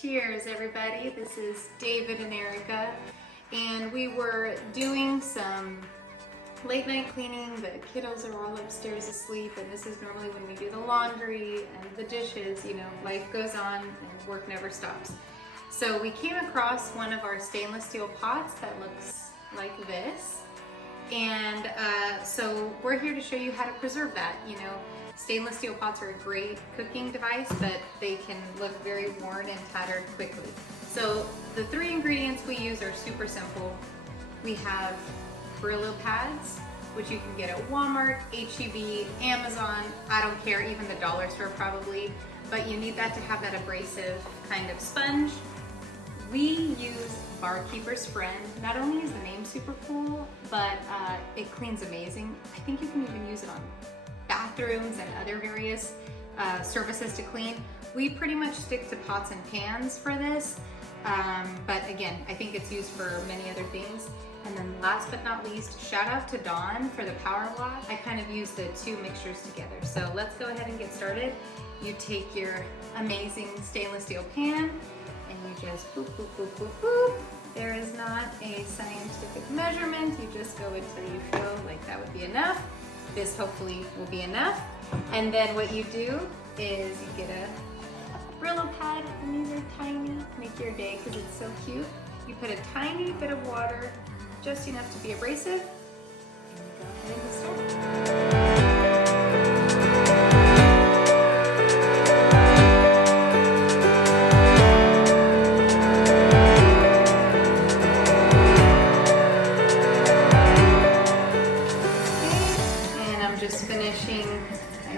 Cheers, everybody. This is David and Erica, and we were doing some late night cleaning. The kiddos are all upstairs asleep, and this is normally when we do the laundry and the dishes. You know, life goes on and work never stops. So we came across one of our stainless steel pots that looks like this, and so we're here to show you how to preserve that. You know, stainless steel pots are a great cooking device, but they can look very worn and tattered quickly. So the three ingredients we use are super simple. We have Brillo pads, which you can get at Walmart, HEB, Amazon, I don't care, even the dollar store probably, but you need that to have that abrasive kind of sponge. We use Barkeeper's Friend. Not only is the name super cool, but it cleans amazing. I think you can even use it on bathrooms and other various surfaces to clean. We pretty much stick to pots and pans for this, but again, I think it's used for many other things. And then last but not least, shout out to Dawn for the power lot. I kind of use the two mixtures together. So let's go ahead and get started. You take your amazing stainless steel pan and you just boop, boop, boop, boop, boop. There is not a scientific measurement. You just go until you feel like that would be enough. This hopefully will be enough. And then what you do is you get a Brillo pad, and these are tiny, make your day because it's so cute. You put a tiny bit of water, just enough to be abrasive, and you go ahead and start. Just finishing,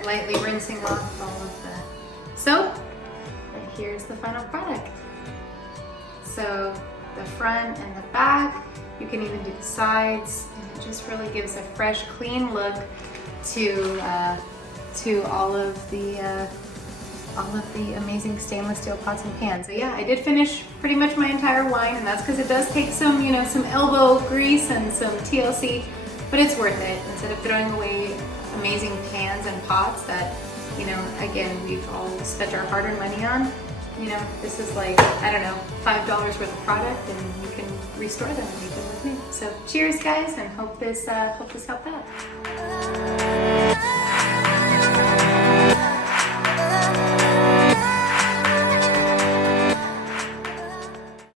lightly rinsing off all of the soap, and here's the final product. So the front and the back, you can even do the sides, and it just really gives a fresh, clean look to all of the amazing stainless steel pots and pans. So yeah, I did finish pretty much my entire wine, and that's because it does take some, you know, some elbow grease and some TLC. But it's worth it. Instead of throwing away amazing pans and pots that, you know, again, we've all spent our hard-earned money on, you know, this is like, I don't know, $5 worth of product, and you can restore them and make them with me. So cheers, guys, and hope this helped out.